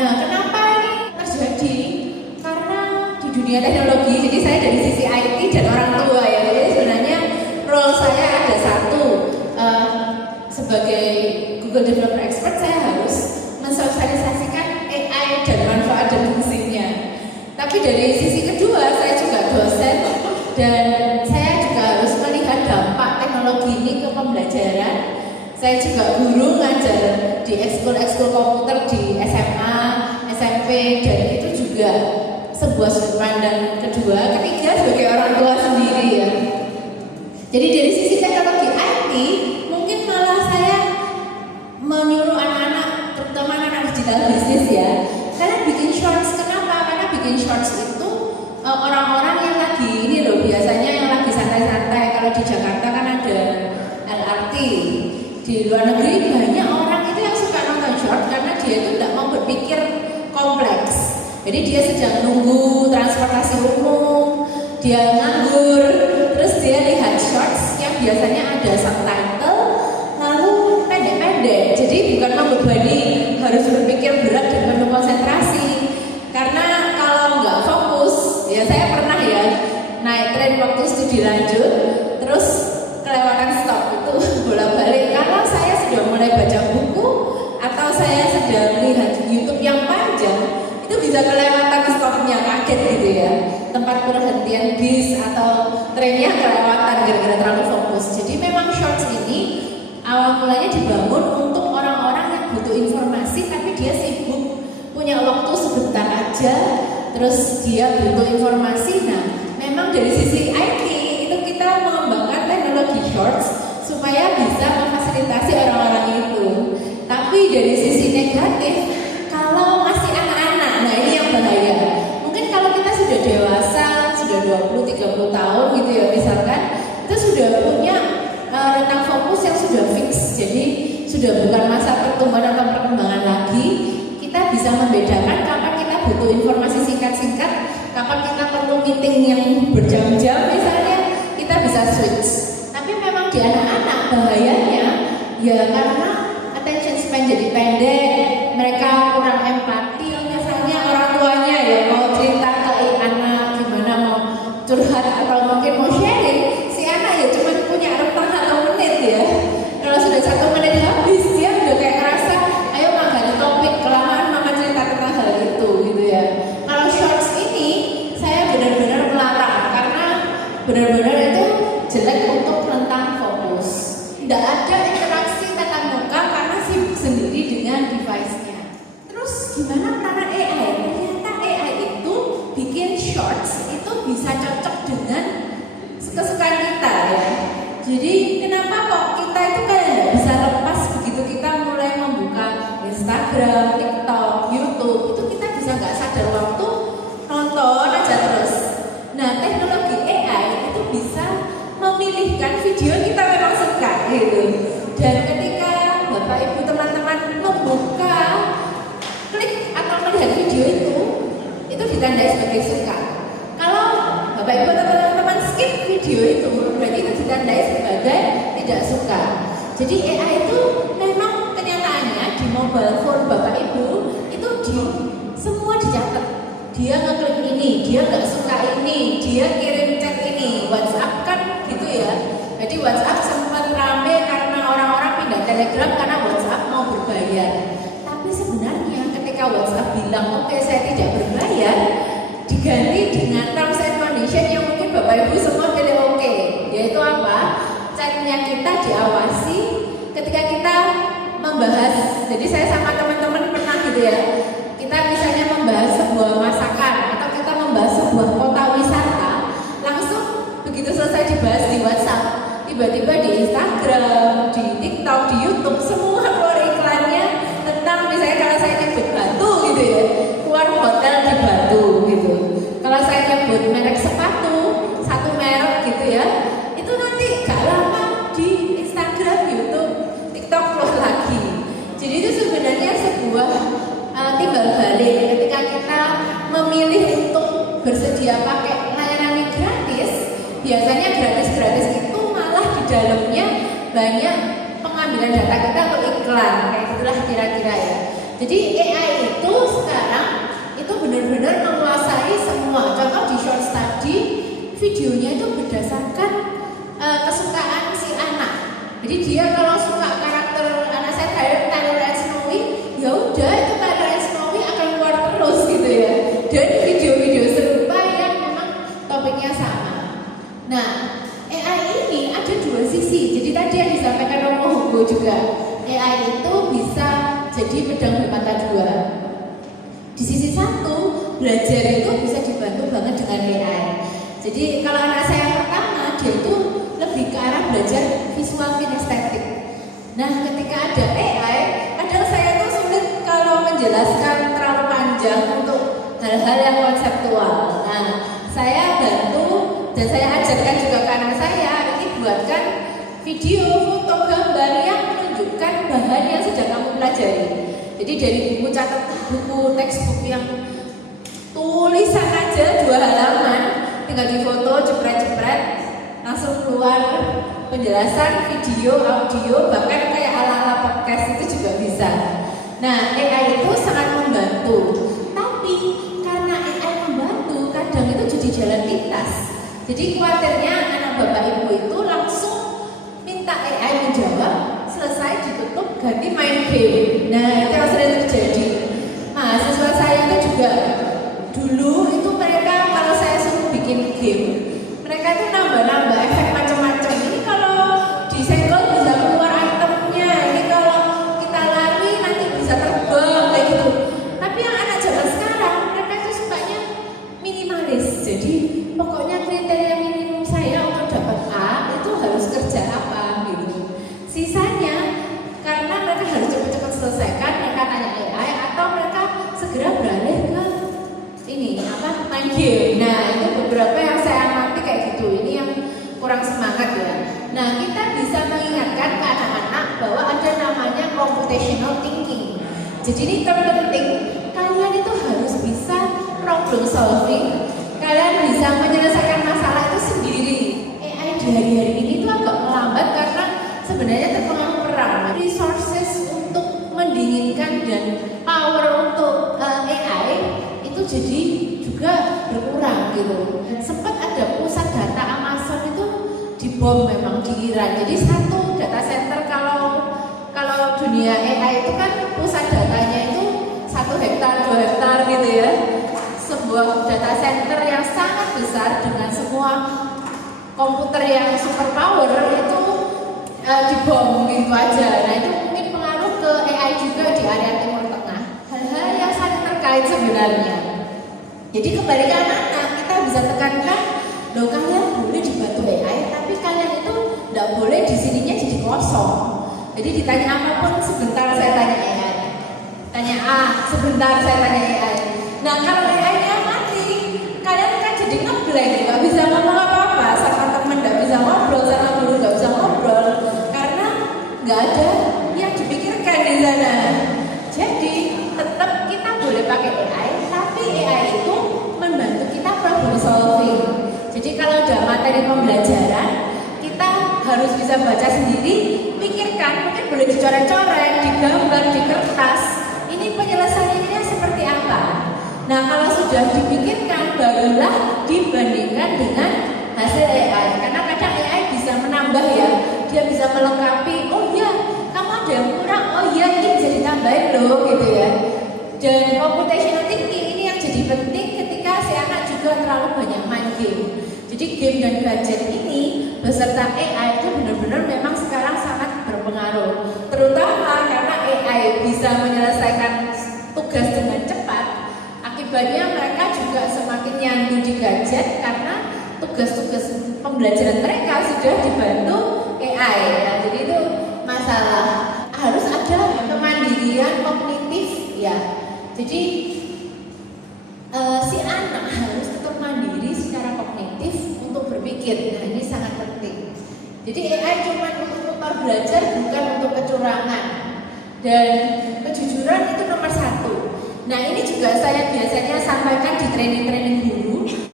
Nah, kenapa ini terjadi? Karena di dunia teknologi, jadi saya dari sisi IT dan orang tua ya. Jadi sebenarnya role saya ada satu, sebagai Google Developer Expert saya harus mensosialisasikan AI dan manfaat dan fungsinya. Tapi dari sisi kedua saya juga dosen dan saya juga harus melihat dampak teknologi ini ke pembelajaran. Saya juga guru ngajar di ekskul komputer di SMA, SMP, dan itu juga sebuah sudut pandang kedua. Ketiga sebagai orang tua sendiri ya. Jadi dari sisi teknologi IT mungkin malah saya menyuruh anak-anak, terutama anak digital bisnis ya, kalian bikin shorts. Kenapa? Karena bikin shorts itu orang-orang yang lagi ini loh, biasanya yang lagi santai-santai. Kalau di Jakarta kan ada LRT. Di luar negeri banyak orang itu yang suka nonton short karena dia itu tidak mau berpikir kompleks. Jadi dia sedang nunggu transportasi umum, dia nganggur, terus dia lihat shorts yang biasanya ada subtitle, lalu pendek-pendek. Jadi bukan membebani harus berpikir berat dan penuh konsentrasi. Karena kalau nggak fokus, ya saya pernah ya naik tren waktu studi lanjut, terus kelewatan stop itu bolak-balik. Kalau saya sudah mulai baca buku atau saya sedang lihat YouTube yang panjang, itu bisa kelewatan stopnya, kaget gitu ya. Tempat perhentian bis atau trennya kelewatan gara-gara terlalu fokus. Jadi memang shorts ini awal mulanya dibangun untuk orang-orang yang butuh informasi tapi dia sibuk, punya waktu sebentar aja, terus dia butuh informasi. Nah, memang dari sisi IT itu kita mengembangkan teknologi shorts supaya bisa memfasilitasi orang-orang itu. Tapi dari sisi negatif, kalau masih anak-anak, nah ini yang bahaya. Mungkin kalau kita sudah dewasa, sudah 20-30 tahun gitu ya misalkan, itu sudah punya rentang fokus yang sudah fix. Jadi sudah bukan masa pertumbuhan atau perkembangan lagi. Kita bisa membedakan kapan kita butuh informasi singkat-singkat, kapan kita perlu meeting yang berjam-jam misalnya, kita bisa switch. Tapi memang di anak-anak bahayanya ya karena attention span jadi pendek, mereka kurang empati. Misalnya orang tuanya ya mau cerita ke anak gimana, mau curhat atau mungkin mau sharing, si anak ya cuma punya rentang 1 menit ya. Kalau sudah 1 menit habis, dia udah kayak ngerasa ayo mah ganti topik, kelamaan mama cerita tentang hal itu gitu ya. Kalau shorts ini saya benar-benar melarang karena benar-benar itu jelek untuk rentang fokus. Tidak ada interaksi tatap muka karena sibuk sendiri dengan device-nya. Terus gimana peranan AI? Ternyata AI itu bikin shorts itu bisa cocok dengan kesukaan kita ya. Jadi kenapa kok kita itu kayak nggak bisa lepas begitu kita mulai membuka Instagram, TikTok, YouTube, itu kita bisa nggak sadar waktu nonton aja terus. Nah, teknologi AI itu bisa memilihkan video yang kita memang suka gitu. Dan ketika Bapak Ibu teman-teman membuka, klik atau melihat video itu ditandai sebagai suka. Kalau Bapak Ibu teman-teman skip video itu, berarti itu ditandai sebagai tidak suka. Jadi AI itu memang kenyataannya di mobile phone Bapak Ibu itu semua dicatat. Dia ngeklik ini, dia nggak suka ini, dia kirim chat ini, WhatsApp kan gitu ya. Jadi WhatsApp sempat rame karena orang-orang pindah Telegram karena WhatsApp mau berbayar. Tapi sebenarnya ketika WhatsApp bilang oke, saya tidak berbayar, diganti dengan terms and condition yang mungkin Bapak Ibu semua pilih oke. Yaitu apa? Chatnya kita diawasi ketika kita membahas. Jadi saya sama teman-teman pernah gitu ya, kita misalnya membahas sebuah masakan atau kita membahas sebuah kota wisata, langsung begitu selesai dibahas di WhatsApp, tiba-tiba di Instagram, di TikTok, di YouTube semua keluar iklannya tentang misalnya kalau saya nyebut Batu gitu ya, keluar hotel di Batu gitu. Kalau saya nyebut merek sepatu, satu merek gitu ya, itu nanti gak lama di Instagram, YouTube, TikTok keluar lagi. Jadi itu sebenarnya sebuah timbal balik ketika kita memilih untuk bersedia pakai layanan yang gratis. Biasanya gratis-gratis itu malah di dalamnya banyak pengambilan data kita untuk iklan, kayak gitulah kira-kira ya. Jadi AI itu sekarang Jadi dia kalau suka karakter anak saya Tyler and Snowy, ya udah itu Tyler and Snowy akan keluar terus gitu ya. Dan video-video serupa yang memang topiknya sama. Nah, AI ini ada dua sisi. Jadi tadi yang disampaikan Romo Hugo juga, AI itu bisa jadi pedang bermata dua. Di sisi satu, belajar itu bisa dibantu banget dengan AI. Jadi kalau anak saya yang pertama, dia itu lebih ke arah belajar visual kinestetik. Nah, ketika ada AI, kadang saya tuh sulit kalau menjelaskan terlalu panjang untuk hal-hal yang konseptual. Nah, saya bantu dan saya ajarkan juga ke anak saya, ini buatkan video, foto, gambar yang menunjukkan bahan yang sedang kamu pelajari. Jadi dari buku buku textbook yang tulisan aja 2 halaman, tinggal difoto, jepret-jepret, langsung keluar penjelasan video, audio, bahkan kayak ala-ala podcast itu juga bisa. Nah, AI itu sangat membantu. Tapi karena AI membantu, kadang itu jadi jalan pintas. Jadi khawatirnya anak bapak ibu itu langsung minta AI menjawab, selesai ditutup ganti main game. Nah, itu yang sering terjadi. Mahasiswa saya itu juga dulu itu mereka kalau saya suruh bikin game, mereka itu nambah-nambah efek macam-macam. Ini kalau disenggol bisa keluar itemnya, ini kalau kita lari nanti bisa terbang kayak gitu. Tapi yang anak zaman sekarang mereka itu sukanya minimalis. Jadi pokoknya kriteria minimum saya untuk dapat A itu harus kerja apa gitu. Sisanya karena mereka harus cepat-cepat selesaikan, mereka tanya AI atau mereka segera beralih ke ini main game. Nah, itu beberapa yang saya amati kayak gitu. Ini yang kurang semangat ya. Nah, kita bisa mengingatkan ke anak-anak bahwa ada namanya computational thinking. Jadi ini terpenting, kalian itu harus bisa problem solving. Kalian bisa menyelesaikan masalah itu sendiri. AI di hari-hari ini itu agak melambat karena sebenarnya terpengaruh perang. Resources untuk mendinginkan dan power untuk AI itu jadi juga berkurang gitu. Sempat ada pusat data Amazon itu dibom memang di Iran. Jadi satu data center kalau dunia AI itu kan pusat datanya itu 1 hektar 2 hektar gitu ya. Sebuah data center yang sangat besar dengan semua komputer yang super power itu dibom gitu aja. Nah, itu mungkin pengaruh ke AI juga di area Timur Tengah. Hal-hal yang saling terkait sebenarnya. Jadi kembali ke anak-anak, kita bisa tekankan, loh kalian boleh dibantu AI, tapi kalian itu tidak boleh di sininya jadi kosong. Jadi ditanya apapun sebentar saya tanya AI, tanya A sebentar saya tanya AI. Nah, kalau AI-nya mati, kalian kan jadi ngeblank, nggak bisa ngomong apa-apa sama temen, nggak bisa ngobrol sama guru, nggak bisa ngobrol karena nggak ada yang dipikirkan di sana. Jadi tetap kita boleh pakai AI, tapi AI itu membantu kita problem solving. Jadi kalau ada materi pembelajaran, kita harus bisa baca sendiri, pikirkan, mungkin boleh dicoret-coret, digambar, di kertas. Ini penyelesaiannya seperti apa? Nah, kalau sudah dipikirkan, barulah dibandingkan dengan hasil AI. Karena kadang AI bisa menambah ya, dia bisa melengkapi. Oh iya, kamu ada yang kurang. Oh iya, ini bisa ditambahin loh, gitu ya. Dan computational thinking ini yang jadi penting ketika si anak juga terlalu banyak main game. Jadi game dan gadget ini beserta AI itu benar-benar memang sekarang sangat berpengaruh. Terutama karena AI bisa menyelesaikan tugas dengan cepat. Akibatnya mereka juga semakin nyandu di gadget karena tugas-tugas pembelajaran mereka sudah dibantu AI. Nah, jadi itu masalah. Harus ada kemandirian kognitif ya. Jadi si anak harus tetap mandiri secara kognitif untuk berpikir. Nah, ini sangat penting. Jadi AI cuma untuk motor belajar, bukan untuk kecurangan. Dan kejujuran itu nomor 1. Nah, ini juga saya biasanya sampaikan di training-training guru.